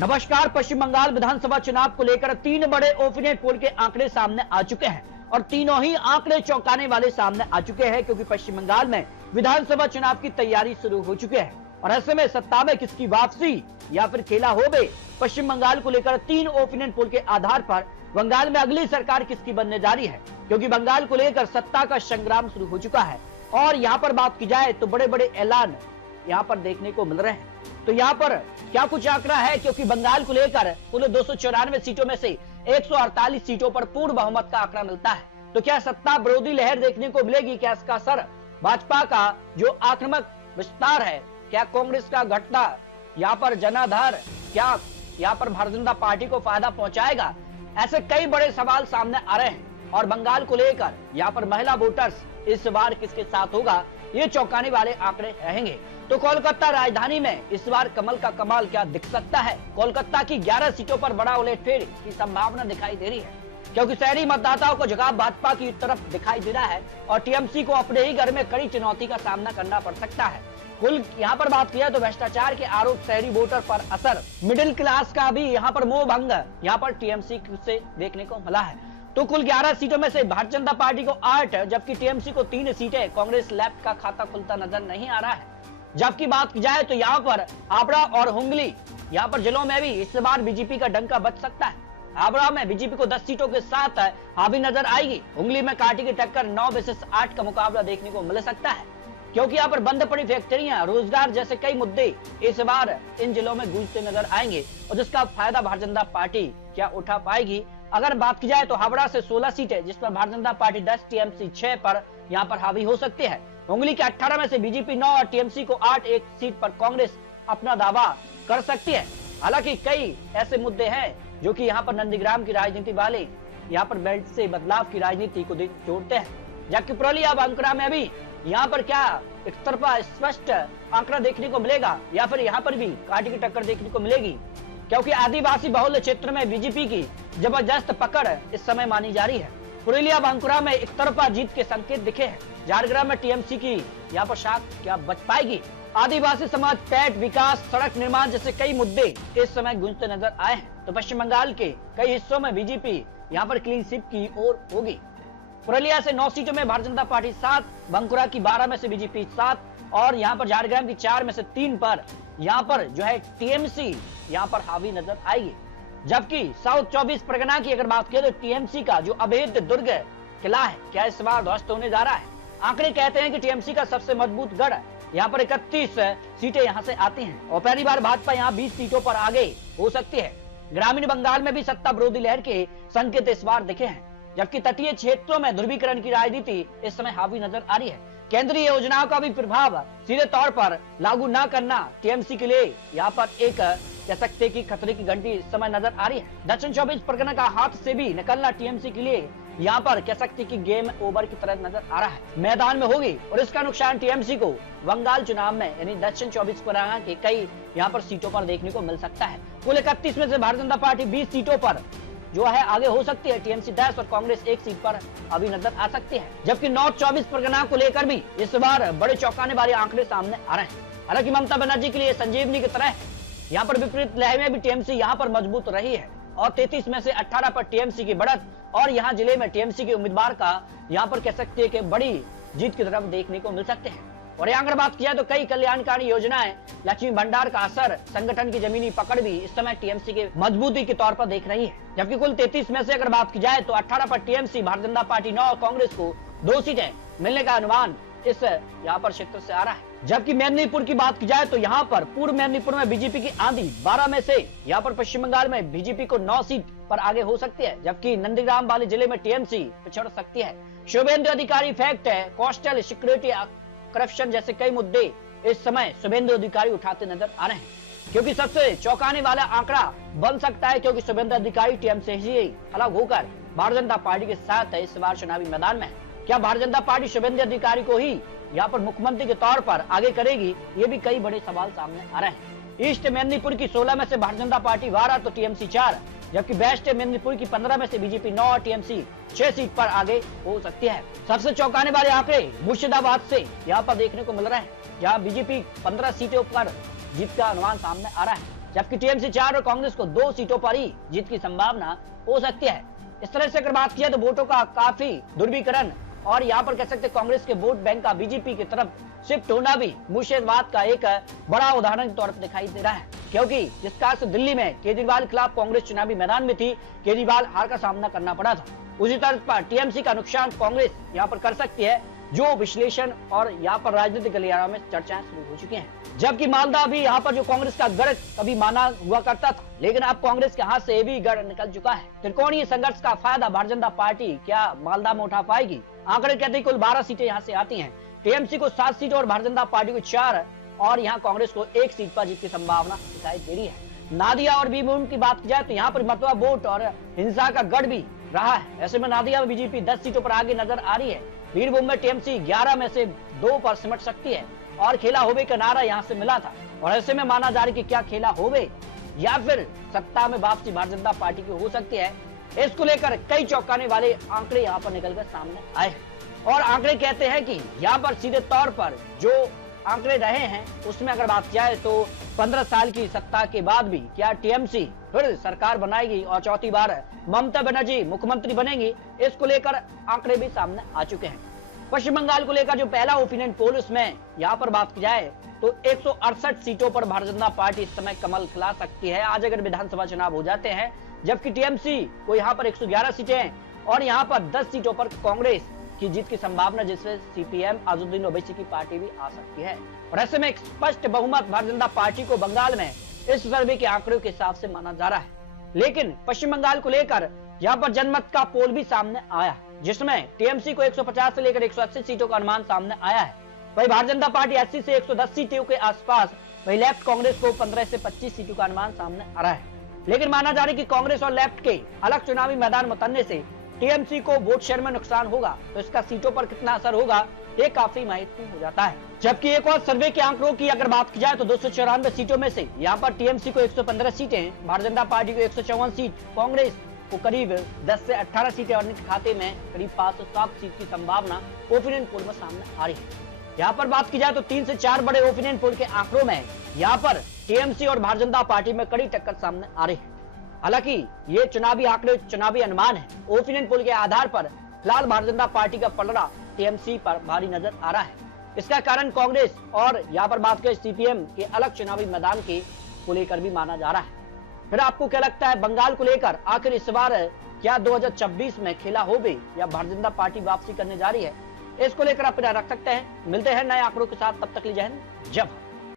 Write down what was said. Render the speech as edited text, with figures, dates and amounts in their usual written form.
नमस्कार। पश्चिम बंगाल विधानसभा चुनाव को लेकर 3 बड़े ओपिनियन पोल के आंकड़े सामने आ चुके हैं और तीनों ही आंकड़े चौंकाने वाले सामने आ चुके हैं, क्योंकि पश्चिम बंगाल में विधानसभा चुनाव की तैयारी शुरू हो चुकी है और ऐसे में सत्ता में किसकी वापसी या फिर खेला हो बे। पश्चिम बंगाल को लेकर 3 ओपिनियन पोल के आधार पर बंगाल में अगली सरकार किसकी बनने जा रही है, क्योंकि बंगाल को लेकर सत्ता का संग्राम शुरू हो चुका है। और यहाँ पर बात की जाए तो बड़े बड़े ऐलान यहाँ पर देखने को मिल रहे हैं। तो यहाँ पर क्या कुछ आंकड़ा है, क्योंकि बंगाल को लेकर कुल 294 सीटों में से 148 सीटों पर पूर्ण बहुमत का आंकड़ा मिलता है। तो क्या सत्ता विरोधी लहर देखने को मिलेगी? क्या इसका असर भाजपा का जो आक्रामक विस्तार है, क्या कांग्रेस का घटना यहाँ पर जनाधार, क्या यहाँ पर भारतीय जनता पार्टी को फायदा पहुंचाएगा? ऐसे कई बड़े सवाल सामने आ रहे हैं और बंगाल को लेकर यहाँ पर महिला वोटर्स इस बार किसके साथ होगा, ये चौंकाने वाले आंकड़े रहेंगे। तो कोलकाता राजधानी में इस बार कमल का कमाल क्या दिख सकता है? कोलकाता की 11 सीटों पर बड़ा उलटफेर की संभावना दिखाई दे रही है, क्योंकि शहरी मतदाताओं को झुकाव भाजपा की तरफ दिखाई दे रहा है और टीएमसी को अपने ही घर में कड़ी चुनौती का सामना करना पड़ सकता है। कुल यहाँ पर बात किया तो भ्रष्टाचार के आरोप, शहरी वोटर पर असर, मिडिल क्लास का भी यहाँ पर मोह भंग यहाँ पर टीएमसी से देखने को मिला है। तो कुल 11 सीटों में से भारतीय जनता पार्टी को 8 जबकि टीएमसी को 3 सीटें, कांग्रेस लेफ्ट का खाता खुलता नजर नहीं आ रहा है। जबकि बात की जाए तो यहाँ पर हावड़ा और हुंगली यहाँ पर जिलों में भी इस बार बीजेपी का डंका बच सकता है। हावड़ा में बीजेपी को 10 सीटों के साथ हावी नजर आएगी। हुंगली में कांटे की टक्कर 9 वर्सेस 8 का मुकाबला देखने को मिल सकता है, क्योंकि यहाँ पर बंद पड़ी फैक्ट्रियां, रोजगार जैसे कई मुद्दे इस बार इन जिलों में गूंजते नजर आएंगे और जिसका फायदा भारतीय जनता पार्टी क्या उठा पाएगी। अगर बात की जाए तो हावड़ा से 16 सीटें, जिस पर भारतीय जनता पार्टी 10, टीएमसी 6 पर यहाँ पर हावी हो सकती है। हुंगली के 18 में से बीजेपी 9 और टीएमसी को 8, एक सीट पर कांग्रेस अपना दावा कर सकती है। हालांकि कई ऐसे मुद्दे हैं जो कि यहाँ पर नंदीग्राम की राजनीति वाले यहाँ पर बेल्ट से बदलाव की राजनीति को जोड़ते हैं, जबकि पुरुलिया बांकुरा में भी यहाँ पर क्या एक तरफा स्पष्ट आंकड़ा देखने को मिलेगा या फिर यहाँ पर भी कांटे की टक्कर देखने को मिलेगी, क्योंकि आदिवासी बहुल क्षेत्र में बीजेपी की जबरदस्त पकड़ इस समय मानी जा रही है। पुरुलिया बांकुरा में एक तरफा जीत के संकेत दिखे हैं। झारग्राम में टीएमसी की यहाँ पर शाख क्या बच पाएगी? आदिवासी समाज, पैठ, विकास, सड़क निर्माण जैसे कई मुद्दे इस समय गूंजते नजर आए हैं। तो पश्चिम बंगाल के कई हिस्सों में बीजेपी यहाँ पर क्लीन स्वीप की ओर होगी। पुरुलिया से 9 सीटों में भारतीय जनता पार्टी 7, बांकुरा की 12 में से बीजेपी 7 और यहाँ पर झारग्राम की 4 में से 3 पर यहाँ पर जो है टीएमसी यहाँ पर हावी नजर आएगी। जबकि साउथ 24 परगना की अगर बात करें तो टीएमसी का जो अभेद दुर्ग किला है, क्या इस बार ध्वस्त होने जा रहा है? आंकड़े कहते हैं कि टीएमसी का सबसे मजबूत गढ़ यहाँ पर 31 सीटें यहाँ से आती हैं और पहली बार भाजपा यहाँ 20 सीटों पर आगे हो सकती है। ग्रामीण बंगाल में भी सत्ता विरोधी लहर के संकेत इस बार दिखे हैं, जबकि तटीय क्षेत्रों में ध्रुवीकरण की राजनीति इस समय हावी नजर आ रही है। केंद्रीय योजनाओं का भी प्रभाव सीधे तौर पर लागू न करना टीएमसी के लिए यहाँ पर एक कह सकते कि खतरे की घंटी इस समय नजर आ रही है। दक्षिण 24 परगना का हाथ से भी निकलना टीएमसी के लिए यहाँ पर कह सकते कि गेम ओवर की तरह नजर आ रहा है, मैदान में होगी और इसका नुकसान टीएमसी को बंगाल चुनाव में यानी दक्षिण 24 परगना के कई यहाँ पर सीटों पर देखने को मिल सकता है। कुल 31 में से भारतीय जनता पार्टी 20 सीटों पर जो है आगे हो सकती है, टीएमसी 10 और कांग्रेस 1 सीट पर अभी नजर आ सकती है। जबकि नॉर्थ 24 परगना को लेकर भी इस बार बड़े चौंकाने वाले आंकड़े सामने आ रहे हैं। हालांकि ममता बनर्जी के लिए संजीवनी की तरह यहाँ पर विपरीत लहर में भी टीएमसी यहाँ पर मजबूत रही है और 33 में से 18 पर टीएमसी की बढ़त और यहाँ जिले में टीएमसी के उम्मीदवार का यहाँ पर कह सकते हैं कि बड़ी जीत की तरफ देखने को मिल सकते हैं। और यहाँ अगर बात किया तो कई कल्याणकारी योजनाएं, लक्ष्मी भंडार का असर, संगठन की जमीनी पकड़ भी इस समय टीएमसी के मजबूती के तौर पर देख रही है। जबकि कुल 33 में से अगर बात की जाए तो 18 पर टीएमसी, भारतीय जनता पार्टी 9 और कांग्रेस को 2 सीटें मिलने का अनुमान इस यहाँ पर क्षेत्र से आ रहा है। जबकि मेदिनीपुर की बात की जाए तो यहाँ पर पूर्व मेदिनीपुर में बीजेपी की आंधी, 12 में से यहाँ पर पश्चिम बंगाल में बीजेपी को 9 सीट पर आगे हो सकती है, जबकि नंदीग्राम वाले जिले में टीएमसी पिछड़ सकती है। शुभेंदु अधिकारी फैक्ट है, कोस्टल सिक्योरिटी, करप्शन जैसे कई मुद्दे इस समय शुभेंदु अधिकारी उठाते नजर आ रहे हैं, क्योंकि सबसे चौंकाने वाला आंकड़ा बन सकता है, क्योंकि शुभेंदु अधिकारी टीएमसी से अलग होकर भारतीय जनता पार्टी के साथ इस बार चुनावी मैदान में। क्या भारतीय जनता पार्टी शुभेंदु अधिकारी को ही यहाँ पर मुख्यमंत्री के तौर पर आगे करेगी? ये भी कई बड़े सवाल सामने आ रहे हैं। ईस्ट मेदिनीपुर की 16 में से भारतीय जनता पार्टी 12 तो टीएमसी 4, जबकि वेस्ट मेदिनीपुर की 15 में से बीजेपी 9 और टीएमसी 6 सीट पर आगे हो सकती है। सबसे चौंकाने वाले आंकड़े मुर्शिदाबाद से यहाँ पर देखने को मिल रहे हैं, जहाँ बीजेपी 15 सीटों पर जीत का अनुमान सामने आ रहा है। जबकि टीएमसी 4 और कांग्रेस को 2 सीटों पर ही जीत की संभावना हो सकती है। इस तरह से अगर बात किया तो वोटों का काफी दुर्वीकरण और यहाँ पर कह सकते कांग्रेस के वोट बैंक का बीजेपी की तरफ शिफ्ट होना भी मुर्शिदाबाद का एक बड़ा उदाहरण के तौर पर दिखाई दे रहा है, क्योंकि जिस कारण से दिल्ली में केजरीवाल के खिलाफ कांग्रेस चुनावी मैदान में थी, केजरीवाल हार का सामना करना पड़ा था। उसी तर्ज पर टीएमसी का नुकसान कांग्रेस यहाँ पर कर सकती है, जो विश्लेषण और यहाँ पर राजनीतिक गलियारों में चर्चाएं शुरू हो चुकी हैं। जबकि मालदा भी यहाँ पर जो कांग्रेस का गढ़ कभी माना हुआ करता था, लेकिन अब कांग्रेस के हाथ से ये भी गढ़ निकल चुका है। त्रिकोणीय संघर्ष का फायदा भारतीय जनता पार्टी क्या मालदा में उठा पाएगी? आंकड़े कहते हैं कुल 12 सीटें यहाँ से आती हैं। टीएमसी को 7 सीट और भारतीय जनता पार्टी को 4 और यहाँ कांग्रेस को 1 सीट पर जीत की संभावना दिखाई दे रही है। नादिया और बीरभूम की बात की जाए तो यहाँ पर मतवा वोट और हिंसा का गढ़ भी रहा है। ऐसे में नादिया में बीजेपी 10 सीटों पर आगे नजर आ रही है। बीरभूम में टीएमसी 11 में से 2 पर सिमट सकती है और खेला होवे का नारा यहाँ से मिला था। और ऐसे में माना जा रहा है कि क्या खेला होवे या फिर सत्ता में वापसी भारतीय जनता पार्टी की हो सकती है। इसको लेकर कई चौंकाने वाले आंकड़े यहाँ पर निकलकर सामने आए हैं और आंकड़े कहते हैं कि यहाँ पर सीधे तौर पर जो आंकड़े रहे हैं उसमें अगर बात जाए तो 15 साल की सत्ता के बाद भी क्या टीएमसी फिर सरकार बनाएगी और चौथी बार ममता बनर्जी मुख्यमंत्री बनेंगी, इसको लेकर आंकड़े भी सामने आ चुके हैं। पश्चिम बंगाल को लेकर जो पहला ओपिनियन पोल उसमें यहाँ पर बात की जाए तो 168 सीटों पर भारतीय जनता पार्टी इस समय कमल खिला सकती है आज अगर विधानसभा चुनाव हो जाते हैं, जबकि टीएमसी को यहाँ पर 111 सीटें हैं और यहाँ पर 10 सीटों पर कांग्रेस की जीत की संभावना, जिससे सीपीएम अजुद्दीन ओवैसी की पार्टी भी आ सकती है। और ऐसे में एक स्पष्ट बहुमत भारतीय जनता पार्टी को बंगाल में इस सर्वे के आंकड़ों के हिसाब से माना जा रहा है। लेकिन पश्चिम बंगाल को लेकर यहाँ पर जनमत का पोल भी सामने आया, जिसमें टीएमसी को 150 से लेकर 180 सीटों का अनुमान सामने आया है। वही भारतीय जनता पार्टी 80 से 110 सीटों के आसपास, वही लेफ्ट कांग्रेस को 15 से 25 सीटों का अनुमान सामने आ रहा है। लेकिन माना जा रहा है कि कांग्रेस और लेफ्ट के अलग चुनावी मैदान में उतरने से टीएमसी को वोट शेयर में नुकसान होगा, तो इसका सीटों पर कितना असर होगा ये काफी महत्वपूर्ण हो जाता है। जबकि एक और सर्वे के आंकड़ों की अगर बात की जाए तो 294 सीटों में से यहाँ पर टीएमसी को 115 सीटें, भारतीय जनता पार्टी को 154 सीट, कांग्रेस को करीब 10 से 18 सीटें और निजी खाते में करीब 5 से 7 सीट की संभावना ओपिनियन पोल में सामने आ रही है। यहाँ पर बात की जाए तो 3 से 4 बड़े ओपिनियन पोल के आंकड़ों में यहाँ पर टीएमसी और भारतीय जनता पार्टी में कड़ी टक्कर सामने आ रही है। हालांकि ये चुनावी आंकड़े, चुनावी अनुमान है, ओपिनियन पोल के आधार पर फिलहाल भारतीय जनता पार्टी का पलड़ा टीएमसी पर भारी नजर आ रहा है। इसका कारण कांग्रेस और यहाँ पर बात करें सीपीएम के अलग चुनावी मैदान के को लेकर भी माना जा रहा है। फिर आपको क्या लगता है बंगाल को लेकर आखिर इस बार क्या 2026 में खेला हो भी या भारतीय जनता पार्टी वापसी करने जा रही है? इसको लेकर आप रख सकते हैं। मिलते हैं नए आंकड़ों के साथ, तब तक लीजिए जय हिंद, जय भारत।